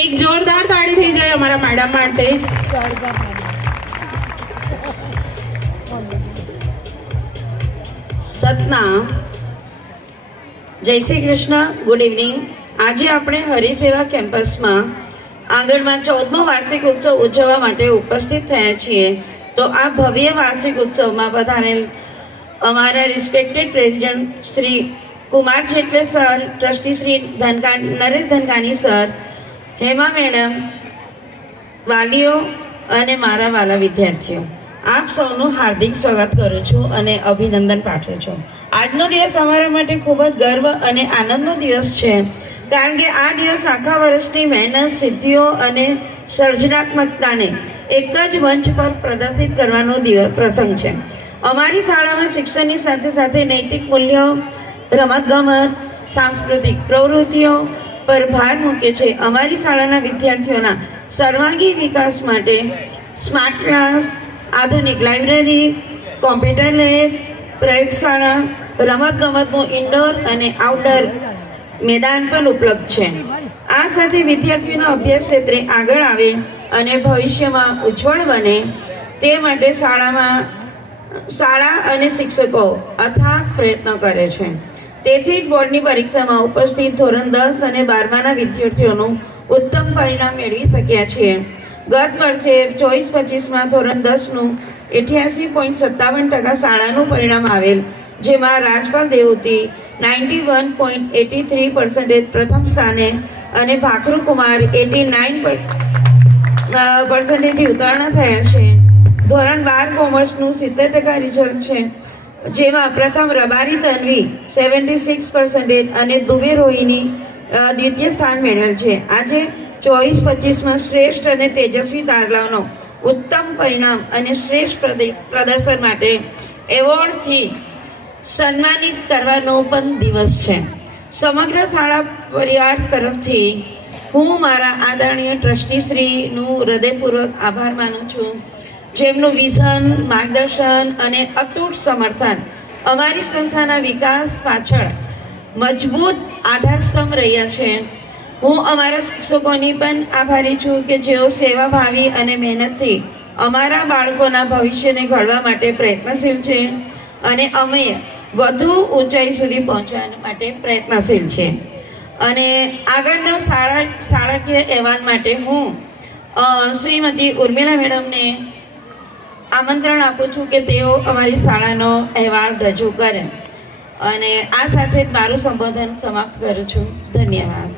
એક જોરદાર તાળી થઈ જાય અમારા મેડમ માટે. સતનામ. જય શ્રી કૃષ્ણ. Good evening. આજે આપણે હરિસેવા કેમ્પસમાં આંગણમાં 14મો વાર્ષિક ઉત્સવ ઉજવવા માટે ઉપસ્થિત થયા છીએ. તો આ ભવ્ય વાર્ષિક ઉત્સવમાં પધારેલ અમારા respected president Shri Kumar Jaitley sir, trustee Shri Naresh Dhankani sir, Hema madam, વાલીઓ અને મારા વાલા વિદ્યાર્થીઓ, આપ સૌનું હાર્દિક સ્વાગત કરું છું અને અભિનંદન પાઠવું છું. આજનો દિવસ અમારા માટે ખૂબ જ ગર્વ અને આનંદનો દિવસ છે, કારણ કે આ દિવસ આખા વર્ષની મહેનત, સિદ્ધિઓ અને સર્જનાત્મકતાને એક જ મંચ પર પ્રદર્શિત કરવાનો પ્રસંગ છે. અમારી શાળામાં શિક્ષણની સાથે સાથે નૈતિક મૂલ્યો, રમતગમત, સાંસ્કૃતિક પ્રવૃત્તિઓ પર ભાર મૂકે છે. અમારી શાળાના વિદ્યાર્થીઓના સર્વાંગી વિકાસ માટે સ્માર્ટ ક્લાસ, આધુનિક લાઇબ્રેરી, કોમ્પ્યુટર લેબ, પ્રયોગશાળા, રમતગમતનું ઇન્ડોર અને આઉટડોર મેદાન પણ ઉપલબ્ધ છે. આ સાથે વિદ્યાર્થીઓના અભ્યાસ ક્ષેત્રે આગળ આવે અને ભવિષ્યમાં ઉજ્જવળ બને તે માટે શાળા અને શિક્ષકો અથાગ પ્રયત્નો કરે છે. તેથી જ બોર્ડની પરીક્ષામાં ઉપસ્થિત ધોરણ 10 અને 12માના વિદ્યાર્થીઓનું ઉત્તમ પરિણામ મેળવી શક્યા છીએ. ગત વર્ષે 24-25માં ધોરણ 10નું 88.57% શાળાનું પરિણામ આવેલ, જેમાં રાજપાલ દેવતી 91.83% પ્રથમ સ્થાને અને ભાખરુ કુમાર 89% ઉત્તીર્ણ થયા છે. ધોરણ 12 કોમર્સનું 70% રિઝલ્ટ છે, જેમાં પ્રથમ રબારી તન્વી 76% અને દુબે રોહિણી દ્વિતીય સ્થાન મેળવેલ છે. આજે 24-25માં શ્રેષ્ઠ અને તેજસ્વી તારલાઓનો ઉત્તમ પરિણામ અને શ્રેષ્ઠ પ્રદર્શન માટે એવોર્ડથી સન્માનિત કરવાનો પણ દિવસ છે. સમગ્ર શાળા પરિવાર તરફથી હું મારા આદરણીય ટ્રસ્ટીશ્રીનું હૃદયપૂર્વક આભાર માનું છું, જેમનું વિઝન, માર્ગદર્શન અને અતૂટ સમર્થન અમારી સંસ્થાના વિકાસ પાછળ મજબૂત આધારસ્તંભ રહ્યા છે. હું અમારા શિક્ષકોની પણ આભારી છું કે જેઓ સેવાભાવી અને મહેનતથી અમારા બાળકોના ભવિષ્યને ઘડવા માટે પ્રયત્નશીલ છે અને અમે વધુ ઊંચાઈ સુધી પહોંચવા માટે પ્રયત્નશીલ છે. અને આગળનો શાળાકીય અહેવાલ માટે હું શ્રીમતી ઉર્મિલા મેડમને આમંત્રણ આપું છું કે તેઓ અમારી શાળાનો અહેવાલ રજૂ કરે. અને આ સાથે જ મારું સંબોધન સમાપ્ત કરું છું. ધન્યવાદ.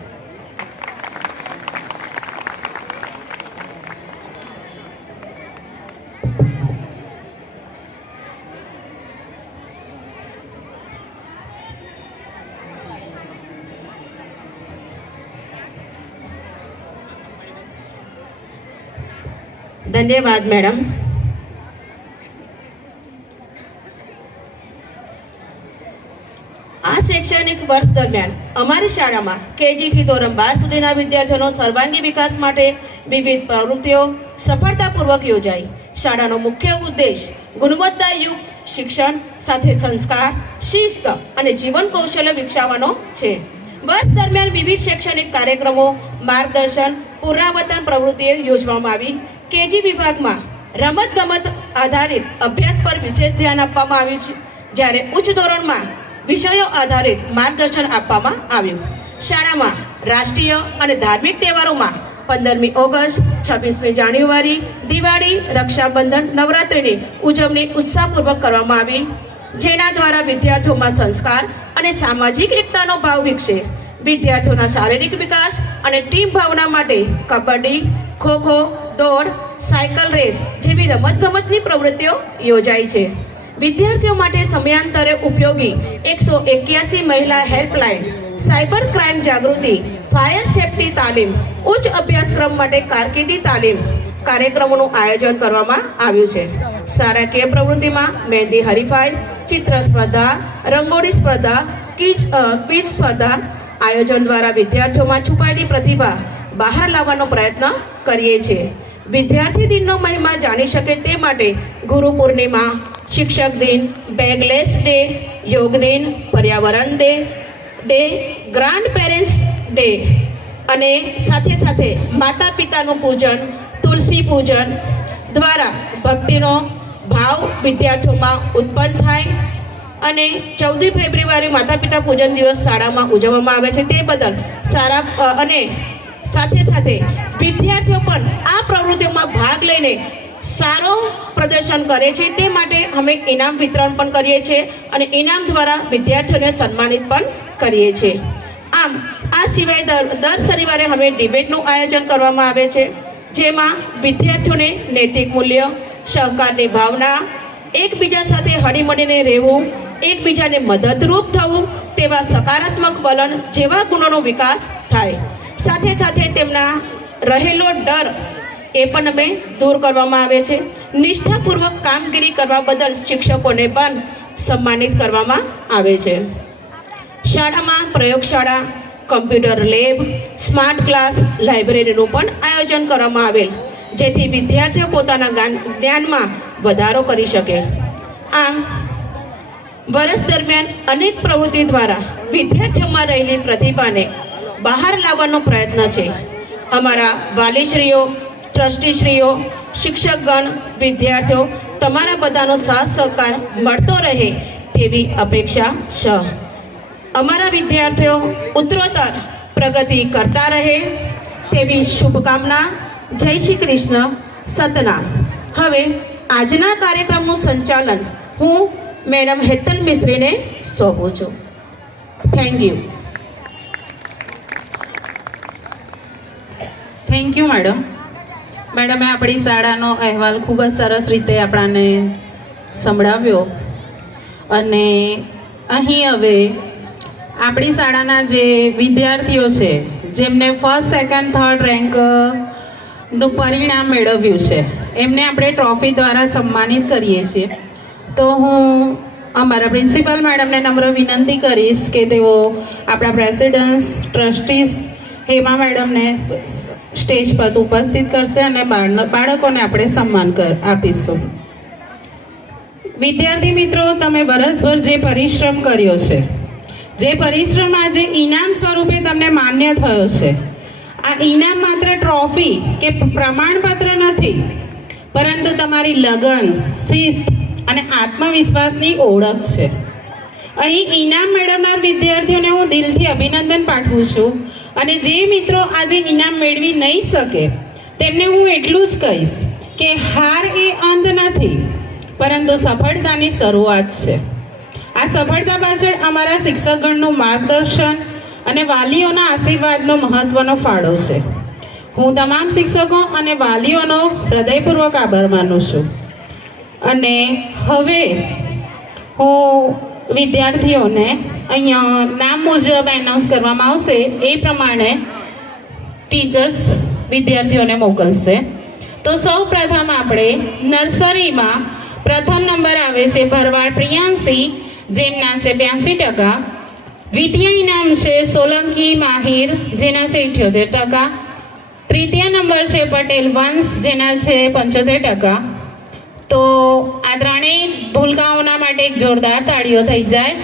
ધન્યવાદ મેડમ. આ શૈક્ષણિક વર્ષ દરમિયાન અમારી શાળામાં કેજીથી ધોરણ 12 સુધીના વિદ્યાર્થીઓનો સર્વાંગી વિકાસ માટે વિવિધ પ્રવૃત્તિઓ સફળતાપૂર્વક યોજાઈ. શાળાનો મુખ્ય ઉદ્દેશ ગુણવત્તાયુક્ત શિક્ષણ સાથે સંસ્કાર, શિસ્ત અને જીવન કૌશલ્ય વિકસાવવાનો છે. વર્ષ દરમિયાન વિવિધ શૈક્ષણિક કાર્યક્રમો, માર્ગદર્શન, પુનરાવર્તન પ્રવૃત્તિઓ યોજવામાં આવી. કેજી વિભાગમાં રમતગમત આધારિત અભ્યાસ પર વિશેષ ધ્યાન આપવામાં આવ્યું છે, જ્યારે ઉચ્ચ ધોરણમાં વિષયો આધારિત માર્ગદર્શન આપવામાં આવ્યું. શાળામાં રાષ્ટ્રીય અને ધાર્મિક તહેવારોમાં 15મી ઓગસ્ટ, 26મી જાન્યુઆરી, દિવાળી, રક્ષાબંધન, નવરાત્રિની ઉજવણી ઉત્સાહપૂર્વક કરવામાં આવી, જેના દ્વારા વિદ્યાર્થીઓમાં સંસ્કાર અને સામાજિક એકતાનો ભાવ વિકસે. વિદ્યાર્થીઓના શારીરિક વિકાસ અને ટીમ ભાવના માટે કબડ્ડી, ખોખો, દોડ, સાયકલ રેસ જેવી રમતગમતની પ્રવૃત્તિઓ યોજાઈ છે. વિદ્યાર્થીઓ માટે સમયાંતરે ઉપયોગી 181 મહિલા હેલ્પલાઇન, સાયબર ક્રાઇમ જાગૃતિ, ફાયર સેફટી તાલીમ, ઉચ્ચ અભ્યાસક્રમ માટે કારકિર્દી તાલીમ કાર્યક્રમોનું આયોજન કરવામાં આવ્યું છે. શાળાકીય પ્રવૃત્તિમાં મહેંદી હરીફાઈ, ચિત્ર સ્પર્ધા, રંગોળી સ્પર્ધા, ક્વિઝ સ્પર્ધા આયોજન દ્વારા વિદ્યાર્થીઓમાં છુપાયેલી પ્રતિભા બહાર લાવવાનો પ્રયત્ન કરીએ છીએ. વિદ્યાર્થી દિનનો મહિમા જાણી શકે તે માટે ગુરુ પૂર્ણિમા, શિક્ષક દિન, બેગલેસ ડે, યોગ દિન, પર્યાવરણ ડે, ગ્રાન્ડ પેરેન્ટ્સ ડે અને સાથે સાથે માતા પિતાનું પૂજન, તુલસી પૂજન દ્વારા ભક્તિનો ભાવ વિદ્યાર્થીઓમાં ઉત્પન્ન થાય અને 14 ફેબ્રુઆરી માતા પિતા પૂજન દિવસ શાળામાં ઉજવવામાં આવે છે. તે બદલ સારા અને સાથે સાથે વિદ્યાર્થીઓ પણ આ પ્રવૃત્તિઓમાં ભાગ લઈને સારો પ્રદર્શન કરે છે. તે માટે અમે ઇનામ વિતરણ પણ કરીએ છીએ અને ઇનામ દ્વારા વિદ્યાર્થીઓને સન્માનિત પણ કરીએ છીએ. આમ આ સિવાય દર શનિવારે અમે ડિબેટનું આયોજન કરવામાં આવે છે, જેમાં વિદ્યાર્થીઓને નૈતિક મૂલ્ય, સહકારની ભાવના, એકબીજા સાથે હળીમળીને રહેવું, એકબીજાને મદદરૂપ થવું તેવા સકારાત્મક વલણ જેવા ગુણોનો વિકાસ થાય. સાથે સાથે તેમના રહેલો ડર એ પણ અમે દૂર કરવામાં આવે છે. નિષ્ઠાપૂર્વક કામગીરી કરવા બદલ શિક્ષકોને પણ સન્માનિત કરવામાં આવે છે. શાળામાં પ્રયોગશાળા, કમ્પ્યુટર લેબ, સ્માર્ટ ક્લાસ, લાઇબ્રેરીનું પણ આયોજન કરવામાં આવેલ, જેથી વિદ્યાર્થીઓ પોતાના જ્ઞાનમાં વધારો કરી શકે. આમ વર્ષ દરમિયાન અનેક પ્રવૃત્તિ દ્વારા વિદ્યાર્થીઓમાં રહેલી પ્રતિભાને બહાર લાવવાનો પ્રયત્ન છે. અમારા વાલીશ્રીઓ, ટ્રસ્ટીશ્રીઓ, શિક્ષકગણ, વિદ્યાર્થીઓ તમારા બધાનો સાથ સહકાર મળતો રહે તેવી અપેક્ષા છે. અમારા વિદ્યાર્થીઓ ઉત્તરોત્તર પ્રગતિ કરતા રહે તેવી શુભકામના. જય શ્રી કૃષ્ણ. સતનામ. હવે આજના કાર્યક્રમનું સંચાલન હું મેડમ હેતલ મિસ્ત્રીને સોંપું છું. Thank you. Thank you madam. મેડમે આપણી શાળાનો અહેવાલ ખૂબ જ સરસ રીતે આપણાને સંભળાવ્યો અને અહીં હવે આપણી શાળાના જે વિદ્યાર્થીઓ છે જેમને ફર્સ્ટ, સેકન્ડ, થર્ડ રેન્કનું પરિણામ મેળવ્યું છે એમને આપણે ટ્રોફી દ્વારા સન્માનિત કરીએ છીએ. તો હું અમારા પ્રિન્સિપાલ મેડમને નમ્ર વિનંતી કરીશ કે તેઓ આપણા પ્રેસિડેન્ટ્સ, ટ્રસ્ટીસ હેમા મેડમને સ્ટેજ પર ઉપસ્થિત કરશે અને બાળકોને આપણે સન્માન આપીશું. વિદ્યાર્થી મિત્રો, તમે વર્ષભર જે પરિશ્રમ કર્યો છે, જે પરિશ્રમ આજે ઇનામ સ્વરૂપે તમને માન્ય થયો છે, આ ઇનામ માત્ર ટ્રોફી કે પ્રમાણપત્ર નથી, પરંતુ તમારી લગન, શિસ્ત અને આત્મવિશ્વાસની ઓળખ છે. અહીં ઇનામ મેળવનાર વિદ્યાર્થીઓને હું દિલથી અભિનંદન પાઠવું છું અને જે મિત્રો આજે ઇનામ મેળવી નહીં શકે તેમને હું એટલું જ કહીશ કે હાર એ અંત નથી, પરંતુ સફળતાની શરૂઆત છે. આ સફળતા પાછળ અમારા શિક્ષકગણનું માર્ગદર્શન અને વાલીઓના આશીર્વાદનો મહત્વનો ફાળો છે. હું તમામ શિક્ષકો અને વાલીઓનો હૃદયપૂર્વક આભાર માનું છું. અને હવે હું વિદ્યાર્થીઓને અહીંયા નામ મુજબ એનાઉન્સ કરવામાં આવશે એ પ્રમાણે ટીચર્સ વિદ્યાર્થીઓને મોકલશે. તો સૌ પ્રથમ આપણે નર્સરીમાં પ્રથમ નંબર આવે છે ભરવાડ પ્રિયાંશી, જેમના છે 82%. દ્વિતીય ઇનામ છે સોલંકી માહિર, જેના છે 78%. તૃતીય નંબર છે પટેલ વંશ, જેના છે 75%. તો આ ત્રણેય ભૂલકાઓના માટે એક જોરદાર તાળીઓ થઈ જાય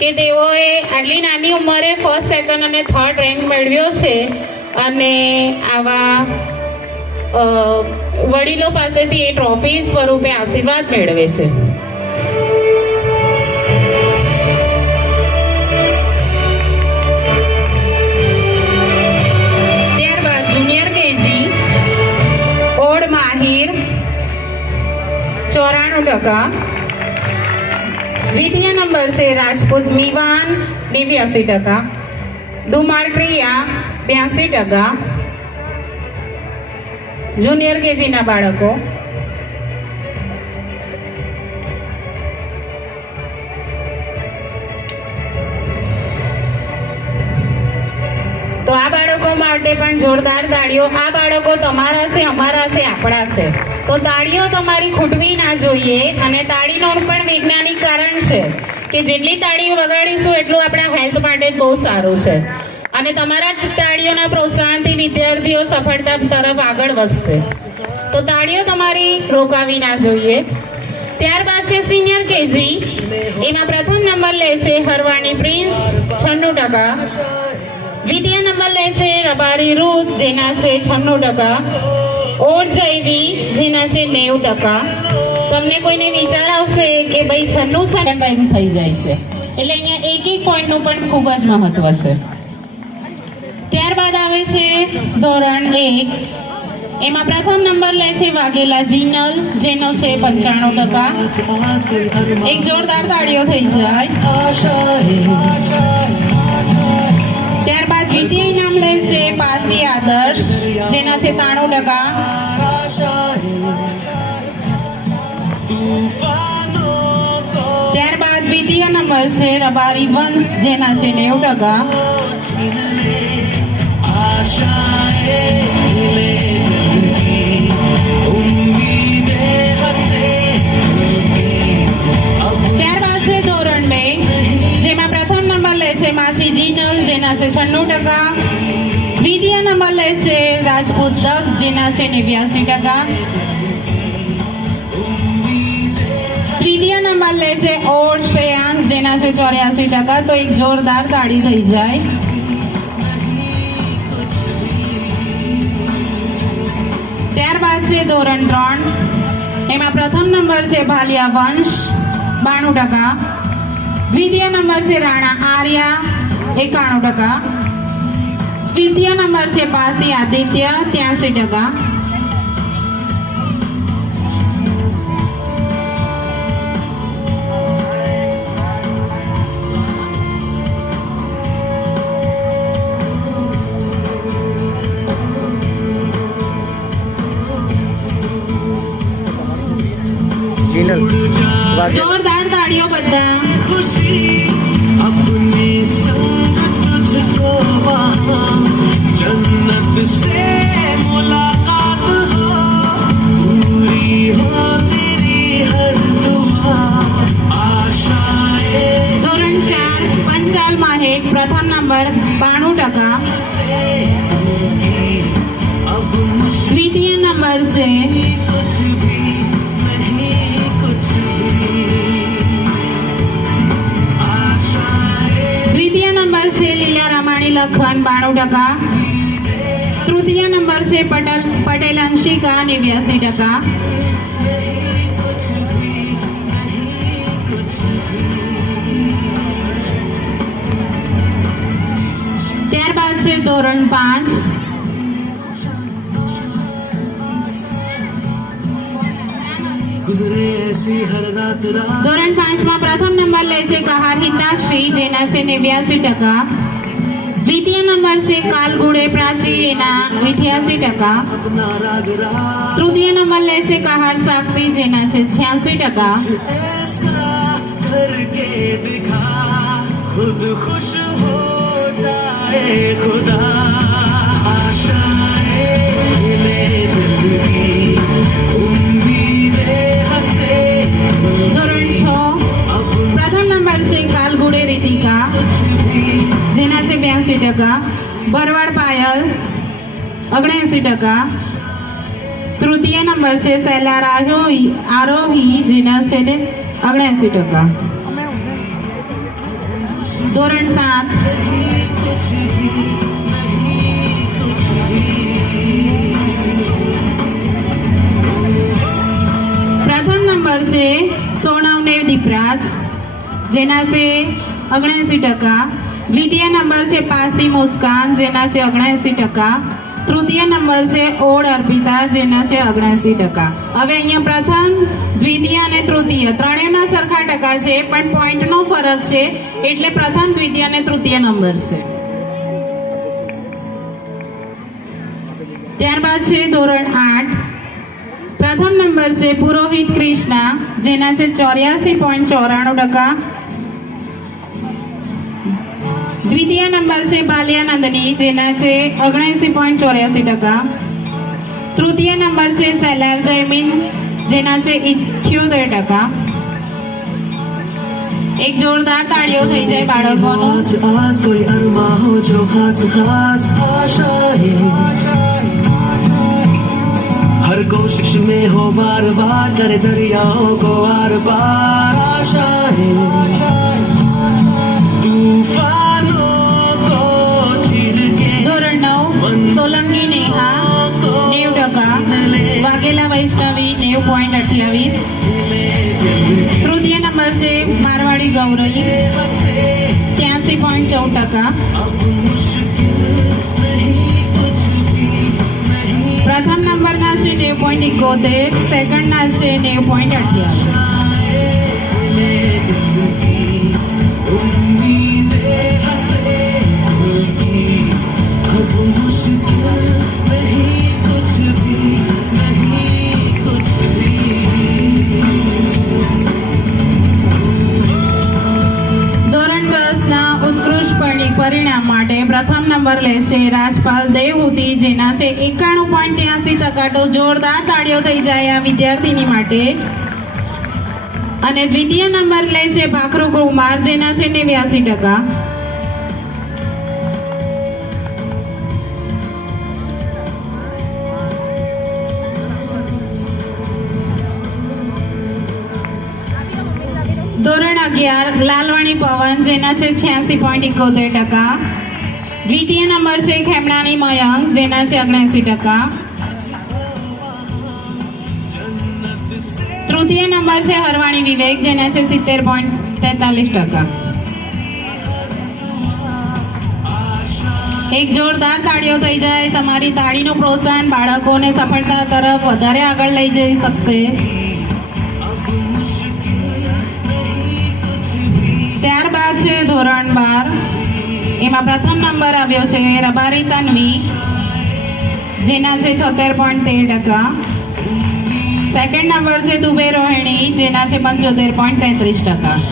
કે તેઓએ આટલી નાની ઉંમરે ફર્સ્ટ, સેકન્ડ અને થર્ડ રેન્ક મેળવ્યો છે અને આવા વડીલો પાસેથી એ ટ્રોફી સ્વરૂપે આશીર્વાદ મેળવે છે. ત્યારબાદ જુનિયર કેજી ઓડ માહિર 94%. દ્વિતીય નંબર છે રાજપૂત મીવાન 82%. ધુમાળ ક્રિયા 82%. જુનિયર કેજીના બાળકો. તો આ બાળકો માટે પણ જોરદાર તાળીઓ. આ બાળકો તમારા છે, અમારા છે, આપણા છે. તો તાળીઓ તમારી ખૂટવી ના જોઈએ અને તાળીનું પણ વૈજ્ઞાનિક કારણ છે કે જેટલી તાળીઓ વગાડીશું એટલું આપણા હેલ્થ માટે બહુ સારું છે અને તમારા તાળીઓના પ્રોત્સાહનથી વિદ્યાર્થીઓ સફળતા તરફ આગળ વધશે. તો તાળીઓ તમારી રોકાવી ના જોઈએ. ત્યારબાદ છે સિનિયર કેજી. એમાં પ્રથમ નંબર લે છે હરવાણી પ્રિન્સ 96%. દ્વિતીય નંબર લેશે રબારી રૂત, જેના છે 96%. ઓર જયવી, જેના છે 90%. તમને કોઈને વિચાર આવશે કે ભાઈ 96 ડ્રાઈવિંગ થઈ જાય છે, એટલે અહીંયા એક પોઈન્ટનું પણ ખૂબ જ મહત્વ છે. ત્યારબાદ આવે છે ધોરણ 1. એમાં પ્રથમ નંબર લે છે વાઘેલા જીનલ, જેનો છે 95%. એક જોરદાર તાળીઓ થઈ જાય. ત્યારબાદ દ્વિતીય ઇનામ લે છે પાસી આદર્શ, જેના છે 93%. ત્યારબાદ દ્વિતીય નંબર છે રબારી વંશ, જેના છે 90%. ત્યારબાદ છે ધોરણ 2, જેમાં પ્રથમ નંબર લે છે માસી જીનલ, જેના છે 96%. દ્વિતીય નંબર લે છે રાજપૂત દક્ષ, જેના છે 89%. તૃતીય નંબર લે છે ઓર શ્રેયાંશ, જેના છે 84%. તો એક જોરદાર તાળી થઈ જાય. ત્યારબાદ છે ધોરણ 3. એમાં પ્રથમ નંબર છે ભાલિયા વંશ, 92%. દ્વિતીય નંબર છે રાણા આર્યા, 91%. તૃતીય નંબર છે પાસી આદિત્ય, 83%. જોરદાર તાળીઓ બધા. ધોરણ 4 પંચાલ માહેક, પ્રથમ નંબર 92%. દ્વિતીય નંબર છે લીલા રામાણી લખન, 92%. તૃતીય નંબર છે પટેલ અંશિકા, 89%. ત્યારબાદ છે ધોરણ 5. ધોરણ 5 માં પ્રથમ નંબર લે છે કહાર હિતાક્ષી, જેના છે 89%. દ્વિતીય નંબર છે કાલગુડે પ્રાચી, એના 88%. તૃતીય નંબર લે છે કહાર સાક્ષી, જેના છે 86%. ધોરણ 6 પ્રથમ નંબર છે કાલગુડે રીતિકા, જેના છે 82%. ભરવાડ પાયલ, 79%. તૃતીય નંબર છે શૈલા આરોહી, જેના છે 79%. ધોરણ 7 પ્રથમ નંબર છે સોનવને દીપરાજ, જેના છે 79%. દ્વિતીય નંબર છે પાસી મુસ્કાન, જેના છે 79%. તૃતીય નંબર છે ઓડ અર્પિતા, જેના છે 79%. હવે અહીંયા પ્રથમ, દ્વિતીય અને તૃતીય ત્રણેયના સરખા ટકા છે, પણ પોઈન્ટનો ફરક છે, એટલે પ્રથમ, દ્વિતીય અને તૃતીય નંબર છે. ત્યારબાદ છે ધોરણ 8. પ્રથમ નંબર છે પુરોહિત કૃષ્ણા, જેના છે 84.94%. દ્વિતીય નંબર છે બાલ્યાનંદની, જેના છે 79.84%. તૃતીય નંબર છે સેલાર જયમીન, જેના છે 78%. એક જોરદાર તાળીઓ થઈ જાય બાળકોનો. हर कोशिश में हो बार बार, करे दरियाओं को आर पार. आशाएं तूफानों को चीर 90.28. તૃતીય નંબર છે મારવાડી ગૌરઈ 83.14%. પ્રથમ નંબરના છે 90.71, સેકન્ડના છે 90.28. પરિણામ માટે પ્રથમ નંબર લેશે રાજપાલ દેવહૂતિ, જેના છે 91.83%. તો જોરદાર તાળીઓ થઈ જાય આ વિદ્યાર્થીની માટે. અને દ્વિતીય નંબર લેશે ભાખરુ કુમાર, જેના છે 89%. ધોરણ 11 લાલવાણી પવન, જેના છે 86.71%. દ્વિતીય નંબર છે ખેમણાની મયંક, જેના છે 79%. તૃતીય નંબર છે હરવાણી વિવેક, જેના છે 70.43%. એક જોરદાર તાળીઓ થઈ જાય. તમારી તાળીનું પ્રોત્સાહન બાળકોને સફળતા તરફ વધારે આગળ લઈ જઈ શકશે. ત્યારબાદ છે ધોરણ 12, એમાં પ્રથમ નંબર આવ્યો છે રબારી તન્વી, જેના છે 76.13%. સેકન્ડ નંબર છે દુબે રોહિણી, જેના છે 75.33%.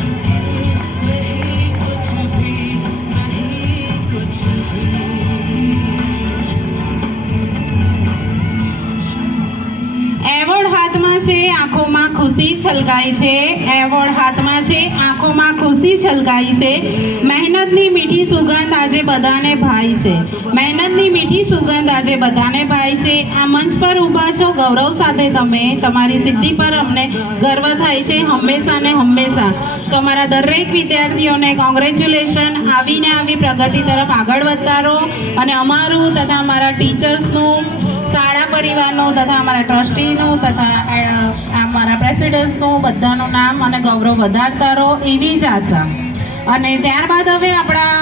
એવોર્ડ હાથમાં છે, આંખોમાં ખુશી છલકાય છે. એવોર્ડ હાથમાં છે, આંખોમાં ખુશી છલકાય છે. મહેનતની મીઠી સુગંધ આજે બધાને ભાઈ છે. મહેનતની મીઠી સુગંધ આજે બધાને ભાઈ છે. આ મંચ પર ઊભા છો ગૌરવ સાથે તમે. તમારી સિદ્ધિ પર અમને ગર્વ થાય છે હંમેશા ને હંમેશા. તો અમારા દરેક વિદ્યાર્થીઓને કોંગ્રેચ્યુલેશન. આવીને આવી પ્રગતિ તરફ આગળ વધતા રહો. અને અમારું તથા અમારા ટીચર્સનું, શાળા પરિવારનું તથા અમારા ટ્રસ્ટીનું તથા અમારા પ્રેસિડેન્ટ્સનું બધાનું નામ અને ગૌરવ વધારતા રહો, એવી જ આશા. અને ત્યારબાદ હવે આપણા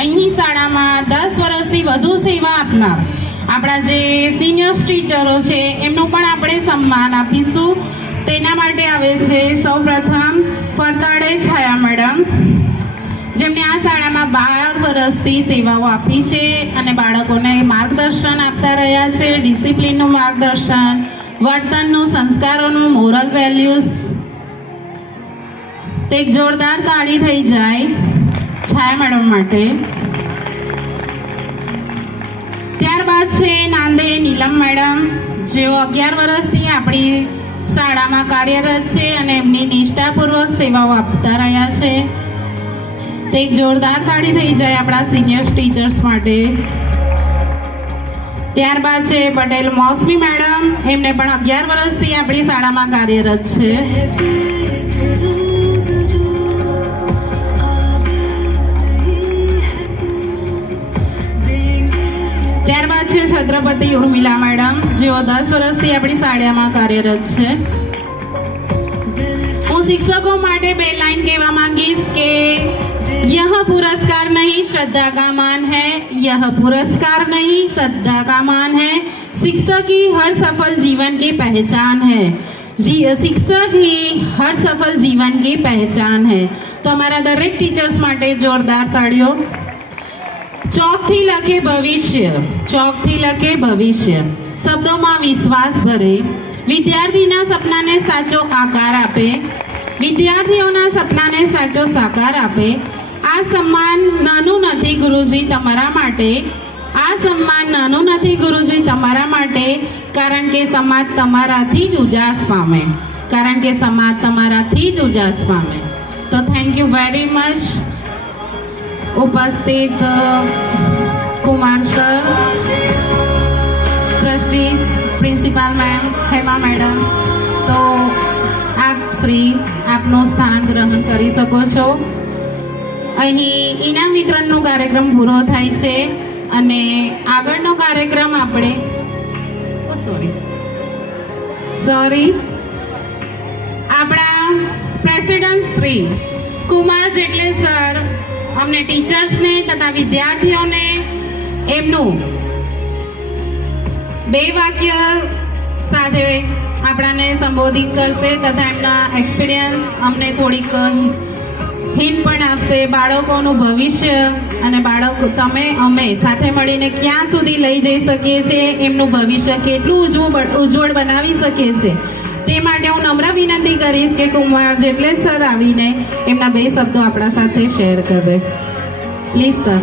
અહીંની શાળામાં 10 વર્ષથી વધુ સેવા આપનાર આપણા જે સિનિયર ટીચરો છે એમનું પણ આપણે સન્માન આપીશું. તેના માટે આવે છે સૌપ્રથમ ફરતાડે છાયા મેડમ, જેમને આ શાળામાં 12 વર્ષથી સેવાઓ આપી છે અને બાળકોને માર્ગદર્શન આપતા રહ્યા છે. ડિસિપ્લિનનું માર્ગદર્શન, વર્તનનું, સંસ્કારોનું, મોરલ વેલ્યુઝ. તો એક જોરદાર તાળી થઈ જાય છાયા મેડમ માટે. ત્યારબાદ છે નાંદે નીલમ મેડમ, જેઓ 11 વર્ષથી આપણી શાળામાં કાર્યરત છે અને એમની નિષ્ઠાપૂર્વક સેવાઓ આપતા રહ્યા છે. તો એક જોરદાર તાળી થઈ જાય આપણા સિનિયર ટીચર્સ માટે. ત્યારબાદ છે પટેલ મોસમી મેડમ, એમને પણ 11 વર્ષથી આપણી શાળામાં કાર્યરત છે. ત્યારબાદ છે છત્રપતિ ઉર્મિલા મેડમ, જેઓ 10 વર્ષથી આપણી શાળામાં કાર્યરત છે. હું શિક્ષકો માટે 2 લાઈન કહેવા માંગીશ કે यह पुरस्कार नहीं श्रद्धा का मान है, यह पुरस्कार नहीं श्रद्धा का मान है. शिक्षक ही हर सफल जीवन की पहचान है. शिक्षक ही हर सफल जीवन की पहचान है. तो हमारा दरेक टीचर्स માટે જોરદાર તાળીઓ. ચોકથી લખે ભવિષ્ય, ચોકથી લખે ભવિષ્ય, શબ્દોમાં વિશ્વાસ ભરે, વિદ્યાર્થીના સપનાને સાચો આકાર આપે, વિદ્યાર્થીઓના સપનાને સાચો સાકાર આપે. આ સન્માન નાનું નથી ગુરુજી તમારા માટે. આ સન્માન નાનું નથી ગુરુજી તમારા માટે, કારણ કે સમાજ તમારાથી જ ઉજાસ પામે. કારણ કે સમાજ તમારાથી જ ઉજાસ પામે. તો થેન્ક યુ વેરી મચ ઉપસ્થિત Kumar sir, trustees, principal ma'am, Hema madam. તો આપ શ્રી આપનું સ્થાન ગ્રહણ કરી શકો છો. અહીં ઇનામ વિતરણનો કાર્યક્રમ પૂરો થાય છે અને આગળનો કાર્યક્રમ આપણે સોરી આપણા પ્રેસિડેન્ટ શ્રી કુમાર જેટલે સર અમને ટીચર્સને તથા વિદ્યાર્થીઓને એમનું 2 વાક્ય સાથે આપણાને સંબોધિત કરશે તથા એમના એક્સપિરિયન્સ અમને થોડીક હિન્ટ પણ આપશે. બાળકોનું ભવિષ્ય અને તમે અમે સાથે મળીને ક્યાં સુધી લઈ જઈ શકીએ છીએ, એમનું ભવિષ્ય કેટલું ઉજ્જવળ બનાવી શકીએ છીએ તે માટે હું નમ્ર વિનંતી કરીશ કે કુમાર જેટલે સર આવીને એમના 2 શબ્દો આપણા સાથે શેર કરે. Please sir.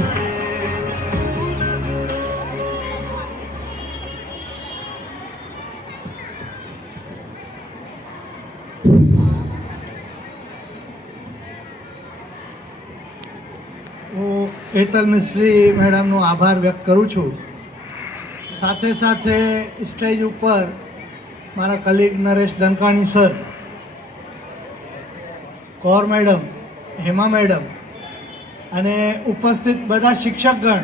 હું હેતલ મિસ્ત્રી મેડમનો આભાર વ્યક્ત કરું છું. સાથે સાથે સ્ટેજ ઉપર મારા colleague Naresh Dankani sir, Kaur madam, Hema madam અને ઉપસ્થિત બધા શિક્ષકગણ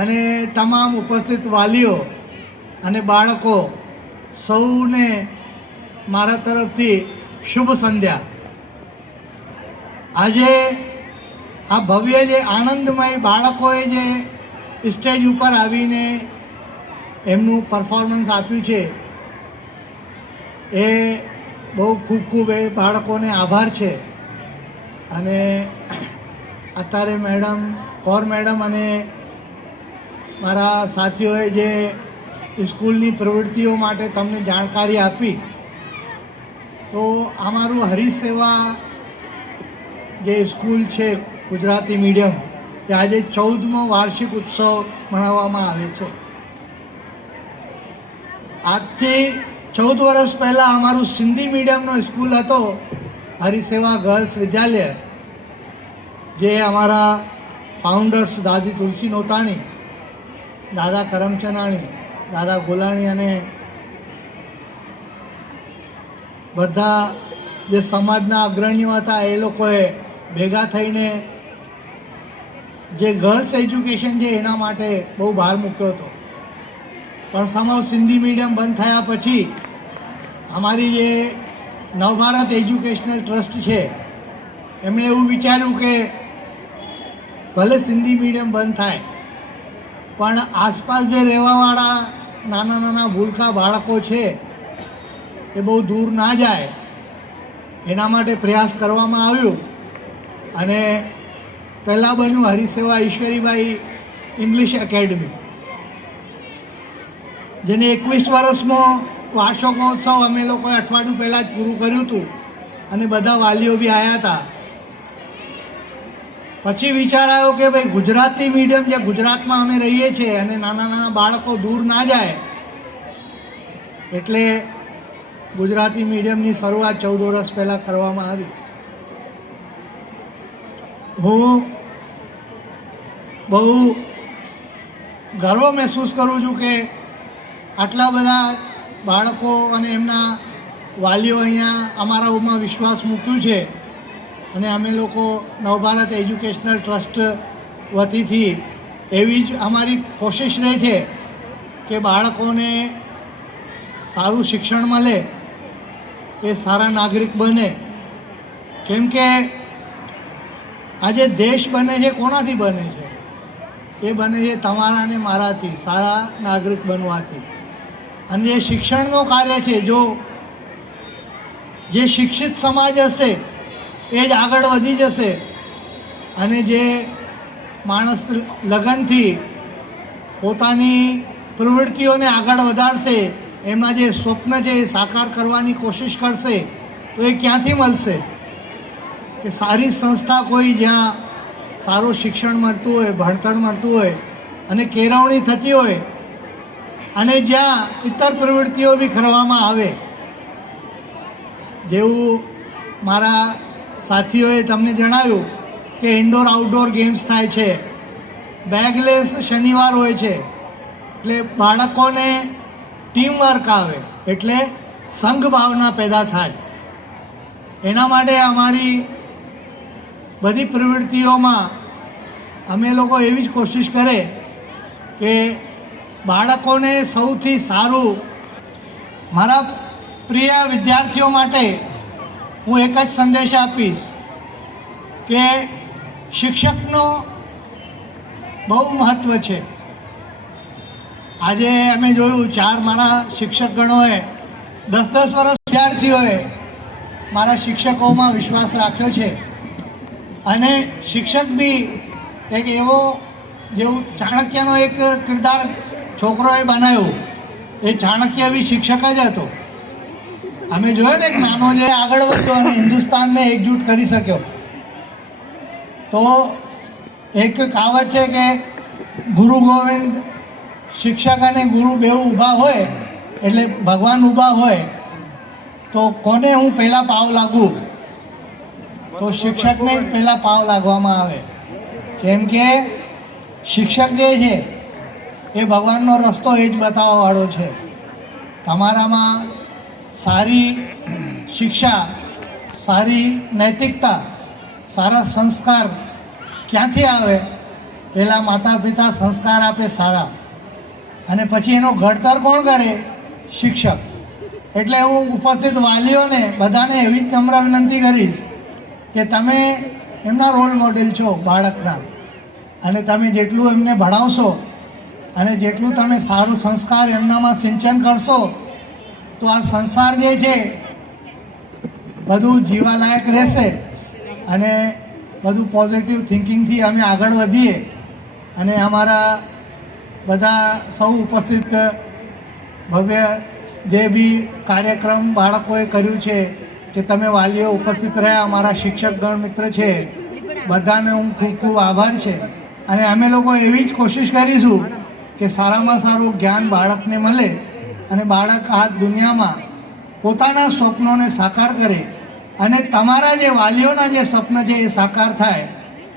અને તમામ ઉપસ્થિત વાલીઓ અને બાળકો સૌને મારા તરફથી શુભ સંધ્યા. આજે આ ભવ્ય જે આનંદમય બાળકોએ જે સ્ટેજ ઉપર આવીને એમનું પરફોર્મન્સ આપ્યું છે એ બહુ ખૂબ ખૂબ એ બાળકોને આભાર છે. અને અત્યારે મેડમ, કૌર મેડમ અને મારા સાથીઓએ જે સ્કૂલની પ્રવૃત્તિઓ માટે તમને જાણકારી આપી, તો અમારું હરિસેવા જે સ્કૂલ છે ગુજરાતી મીડિયમ, તે આજે 14મો વાર્ષિક ઉત્સવ મનાવવામાં આવે છે. આજથી 14 વર્ષ પહેલાં અમારું સિંધી મીડિયમનો સ્કૂલ હતો હરિસેવા ગર્લ્સ વિદ્યાલય, જે અમારા ફાઉન્ડર્સ દાદી તુલસી નોતાણી, દાદા કરમચંદાણી, દાદા ગોલાણી અને બધા જે સમાજના અગ્રણીઓ હતા એ લોકોએ ભેગા થઈને જે ગર્લ્સ એજ્યુકેશન છે એના માટે બહુ ભાર મૂક્યો હતો. પણ સમાવ સિંધી મીડિયમ બંધ થયા પછી અમારી જે નવભારત એજ્યુકેશનલ ટ્રસ્ટ છે એમણે એવું વિચાર્યું કે ભલે સિંધી મીડિયમ બંધ થાય પણ આસપાસ જે રહેવાવાળા નાના નાના ભૂલકા બાળકો છે એ બહુ દૂર ના જાય, એના માટે પ્રયાસ કરવામાં આવ્યો. અને પહેલાં બન્યું હરિસેવા ઈશ્વરીબાઈ ઇંગ્લિશ એકેડમી, જેને 21 વર્ષમાં વાર્ષિકોત્સવ અમે લોકોએ અઠવાડિયું પહેલાં જ પૂરું કર્યું હતું અને બધા વાલીઓ બી આવ્યા હતા. પછી વિચાર આવ્યો કે ભાઈ ગુજરાતી મીડિયમ જે ગુજરાતમાં અમે રહીએ છીએ અને નાના નાના બાળકો દૂર ના જાય, એટલે ગુજરાતી મીડિયમની શરૂઆત 14 વર્ષ પહેલાં કરવામાં આવી. હું બહુ ગર્વ મહેસૂસ કરું છું કે આટલા બધા બાળકો અને એમના વાલીઓ અહીંયા અમારા ઉપર વિશ્વાસ મૂક્યું છે. અને અમે લોકો નવભારત એજ્યુકેશનલ ટ્રસ્ટ વતીથી એવી જ અમારી કોશિશ રહે છે કે બાળકોને સારું શિક્ષણ મળે, એ સારા નાગરિક બને. કેમ કે આજે દેશ બને છે કોનાથી બને છે? એ બને છે તમારા અને મારાથી, સારા નાગરિક બનવાથી. અને જે શિક્ષણનું કાર્ય છે, જો જે શિક્ષિત સમાજ હશે એ જ આગળ વધી જશે. અને જે માણસ લગનથી પોતાની પ્રવૃત્તિઓને આગળ વધારશે, એમના જે સ્વપ્ન છે એ સાકાર કરવાની કોશિશ કરશે, તો એ ક્યાંથી મળશે? કે સારી સંસ્થા કોઈ જ્યાં સારું શિક્ષણ મળતું હોય, ભણતર મળતું હોય અને કેળવણી થતી હોય અને જ્યાં ઇતર પ્રવૃત્તિઓ બી કરવામાં આવે. જેવું મારા સાથીઓએ તમને જણાવ્યું કે ઇન્ડોર આઉટડોર ગેમ્સ થાય છે, બેગલેસ શનિવાર હોય છે, એટલે બાળકોને ટીમ વર્ક આવે, એટલે સંઘ ભાવના પેદા થાય. એના માટે અમારી બધી પ્રવૃત્તિઓમાં અમે લોકો એવી જ કોશિશ કરે કે બાળકોને સૌથી સારું. મારા પ્રિય વિદ્યાર્થીઓ માટે હું એક જ સંદેશ આપીશ કે શિક્ષકનો બહુ મહત્ત્વ છે. આજે અમે જોયું 4 મારા શિક્ષકગણોએ 10-10 વર્ષ વિદ્યાર્થીઓએ મારા શિક્ષકોમાં વિશ્વાસ રાખ્યો છે અને શિક્ષક બી એક એવો જેવું ચાણક્યનો એક કિરદાર છોકરોએ બનાવ્યો, એ ચાણક્ય બી શિક્ષક જ હતો. અમે જોયો ને એક નાનો જે આગળ વધ્યો અને હિન્દુસ્તાનને એકજૂટ કરી શક્યો. તો એક કહાવત છે કે ગુરુ ગોવિંદ, શિક્ષક અને ગુરુ બેઉ ઊભા હોય એટલે ભગવાન ઊભા હોય, તો કોને હું પહેલાં પાવ લાગું? તો શિક્ષકને જ પહેલાં પાવ લાગવામાં આવે. કેમ કે શિક્ષક જે છે એ ભગવાનનો રસ્તો એ જ બતાવવાવાળો છે. તમારામાં સારી શિક્ષા, સારી નૈતિકતા, સારા સંસ્કાર ક્યાંથી આવે? પહેલાં માતા પિતા સંસ્કાર આપે સારા, અને પછી એનો ઘડતર કોણ કરે? શિક્ષક. એટલે હું ઉપસ્થિત વાલીઓને બધાને એવી જ નમ્ર વિનંતી કરીશ કે તમે એમના રોલ મોડેલ છો બાળકના, અને તમે જેટલું એમને ભણાવશો અને જેટલું તમે સારું સંસ્કાર એમનામાં સિંચન કરશો, તો આ સંસાર જે છે બધું જીવાલાયક રહેશે અને બધું પોઝિટિવ થિંકિંગથી અમે આગળ વધીએ. અને અમારા બધા સૌ ઉપસ્થિત ભવ્ય જે બી કાર્યક્રમ બાળકોએ કર્યું છે, કે તમે વાલીઓ ઉપસ્થિત રહ્યા, અમારા શિક્ષકગણ મિત્ર છે, બધાને હું ખૂબ ખૂબ આભાર છે. અને અમે લોકો એવી જ કોશિશ કરીશું કે સારામાં સારું જ્ઞાન બાળકને મળે અને બાળક આ દુનિયામાં પોતાના સ્વપ્નોને સાકાર કરે, અને તમારા જે વાલીઓના જે સ્વપ્ન છે એ સાકાર થાય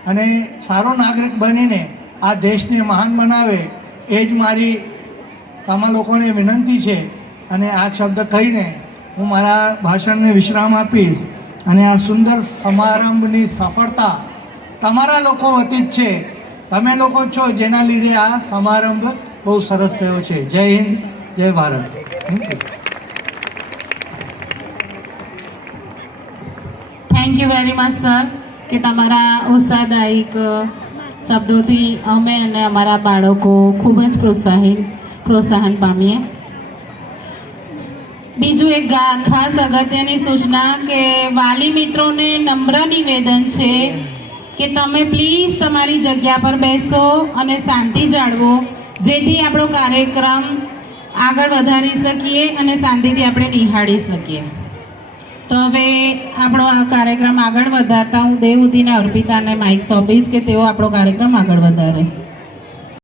અને સારો નાગરિક બનીને આ દેશને મહાન બનાવે. એ જ મારી તમારા લોકોને વિનંતી છે. અને આ શબ્દ કહીને હું મારા ભાષણને વિશ્રામ આપીશ. અને આ સુંદર સમારંભની સફળતા તમારા લોકો વતી જ છે. તમે લોકો છો જેના લીધે આ સમારંભ બહુ સરસ થયો છે. જય હિન્દ, જય Bharat. Thank you. Thank you very much sir, કે તમારા ઉત્સાહદાયક શબ્દોથી અમે અને અમારા બાળકો ખૂબ જ પ્રોત્સાહન પામીએ. બીજું એક ખાસ અગત્યની સૂચના કે વાલી મિત્રોને નમ્ર નિવેદન છે કે તમે પ્લીઝ તમારી જગ્યા પર બેસો અને શાંતિ જાળવો, જેથી આપણો કાર્યક્રમ આગળ વધારી શકીએ અને શાંતિથી આપણે નિહાળી શકીએ. તો હવે આપણો આ કાર્યક્રમ આગળ વધારતા હું દેવઉદીના અર્પિતાને માઇક સોંપીશ કે તેઓ આપણો કાર્યક્રમ આગળ વધારે.